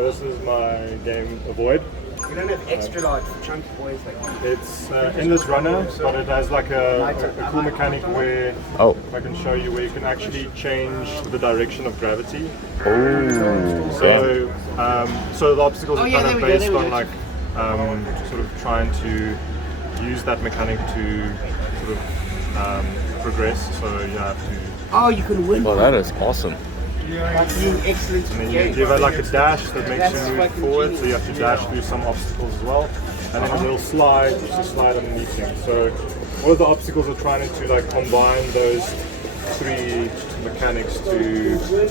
This is my game Avoid. We don't have extra large for chunky boys like that. It's endless runner, but it has like a cool mechanic where I can show you where you can actually change the direction of gravity. So the obstacles are kind of based on like sort of trying to use that mechanic to sort of progress. So you have to. Oh, you can win. Well, that is awesome. Like being excellent. And then you have like a dash that makes you move forward, so you have to dash through some obstacles as well. And then a little slide, just a slide underneath things. So all of the obstacles are trying to like combine those three mechanics to sort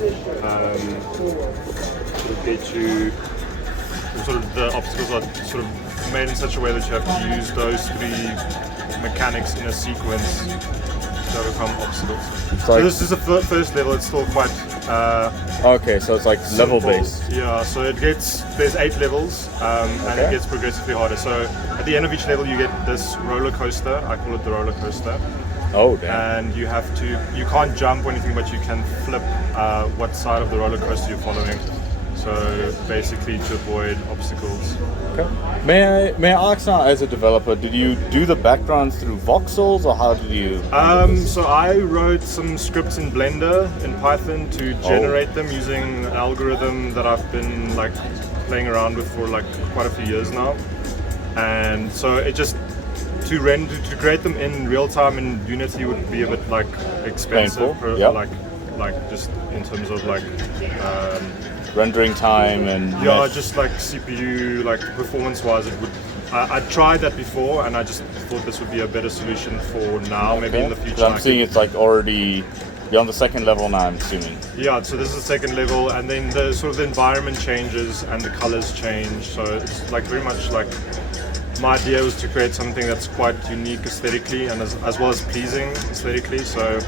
of get you. Sort of the obstacles are sort of made in such a way that you have to use those three mechanics in a sequence to overcome obstacles. So this is the first level. It's still quite. Okay, so it's like level based. Yeah, so there's 8 levels, and it gets progressively harder. So at the end of each level, you get this roller coaster. I call it the roller coaster. Oh, damn. And you can't jump or anything, but you can flip what side of the roller coaster you're following. So basically to avoid obstacles. Okay. May I ask now, as a developer, did you do the backgrounds through voxels, or how did you? So I wrote some scripts in Blender in Python to generate them using an algorithm that I've been like playing around with for like quite a few years now. And so it just to create them in real time in Unity would be a bit like expensive, like just in terms of like. Rendering time and just like CPU, like performance-wise, it would. I tried that before, and I just thought this would be a better solution for now. Maybe in the future. I'm seeing it's like already. You're on the second level now, I'm assuming. Yeah, so this is the second level, and then the sort of the environment changes and the colors change. So it's like very much like my idea was to create something that's quite unique aesthetically and as well as pleasing aesthetically. So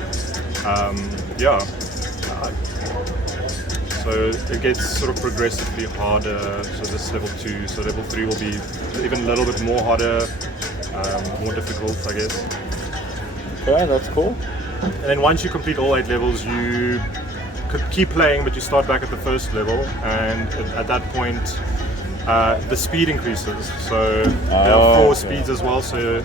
So it gets sort of progressively harder. So this is level 2. So level 3 will be even a little bit more harder, more difficult, I guess. Okay, that's cool. And then once you complete all 8 levels, you could keep playing, but you start back at the first level, and at that point, the speed increases. So there are 4 speeds as well. So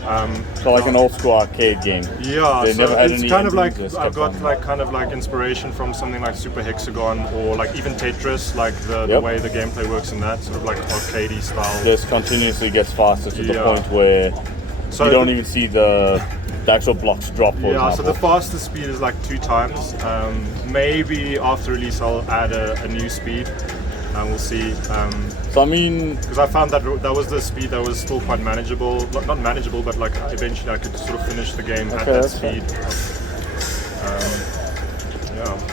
like an old school arcade game. Yeah, they never had it's any kind of like I got like kind of like inspiration from something like Super Hexagon or like even Tetris, like the way the gameplay works in that sort of like arcadey style. This continuously gets faster to the point where you don't even see the actual blocks drop. For example. So the fastest speed is like 2 times. Maybe after release I'll add a new speed. And we'll see. So I mean, because I found that was the speed that was still quite manageable. Not manageable, but like eventually I could sort of finish the game at that speed.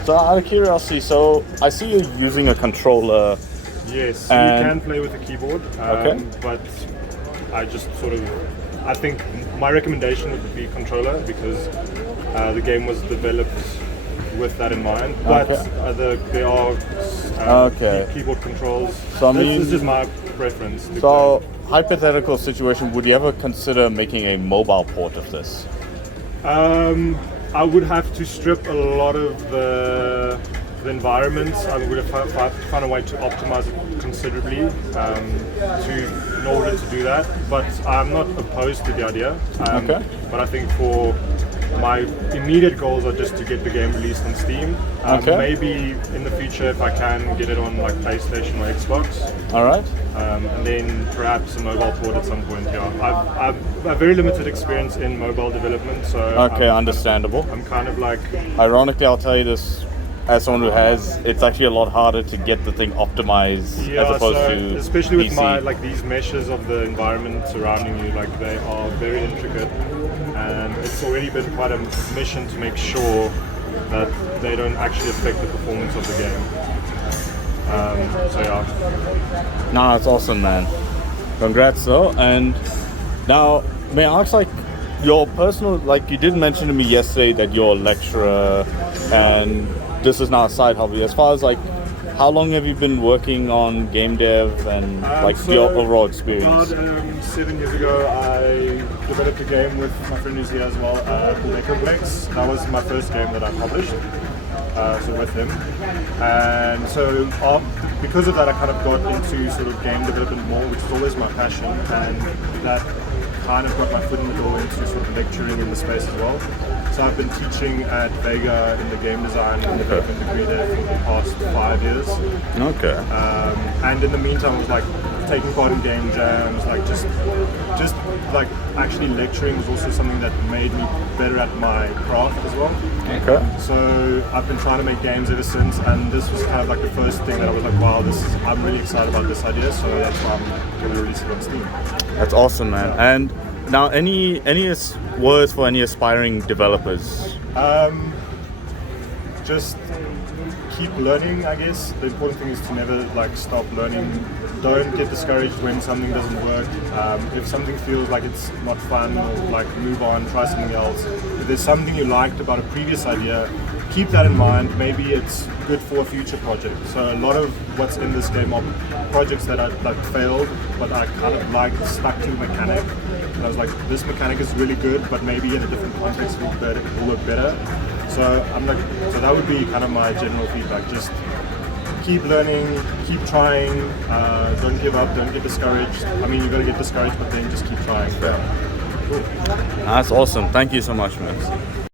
So out of curiosity, so I see you're using a controller. Yes, you can play with a keyboard. But I just I think my recommendation would be controller because the game was developed with that in mind, but there are keyboard controls. So I mean, this is just my preference. So, hypothetical situation, would you ever consider making a mobile port of this? I would have to strip a lot of the environments. I would have to find a way to optimize it considerably in order to do that. But I'm not opposed to the idea. But I think for my immediate goals are just to get the game released on Steam. Maybe in the future, if I can, get it on like PlayStation or Xbox. All right. And then perhaps a mobile port at some point. I've a very limited experience in mobile development, so understandable. I'm kind of like. Ironically, I'll tell you this. As someone who has, it's actually a lot harder to get the thing optimized as opposed to especially with PC. these meshes of the environment surrounding you, like they are very intricate, and it's already been quite a mission to make sure that they don't actually affect the performance of the game. No, it's awesome, man. Congrats, though. And now, may I ask, like, your personal, like, you did mention to me yesterday that you're a lecturer, and this is now a side hobby. As far as like, how long have you been working on game dev and your overall experience? About 7 years ago, I developed a game with my friend who's here as well, called Ecoplex. That was my first game that I published. so with him. And so because of that, I kind of got into sort of game development more, which is always my passion, and that kind of got my foot in the door into sort of lecturing in the space as well. So I've been teaching at Vega in the game design and development degree there for the past 5 years. Okay. And in the meantime, I was like taking part in game jams, like just like actually lecturing was also something that made me better at my craft as well. Okay. So I've been trying to make games ever since, and this was kind of like the first thing that I was like, wow, I'm really excited about this idea, so that's why I'm going to release it on Steam. That's awesome, man. And now, any words for any aspiring developers? Just keep learning, I guess. The important thing is to never like stop learning. Don't get discouraged when something doesn't work. If something feels like it's not fun, or like move on, try something else. If there's something you liked about a previous idea, keep that in mind. Maybe it's good for a future project. So a lot of what's in this game are projects that I like failed, but I kind of like stuck to the mechanic. And I was like, this mechanic is really good, but maybe in a different context it will look better. So that would be kind of my general feedback. Just keep learning, keep trying, don't give up, don't get discouraged. I mean, you're going to get discouraged, but then just keep trying. Cool. That's awesome. Thank you so much, man.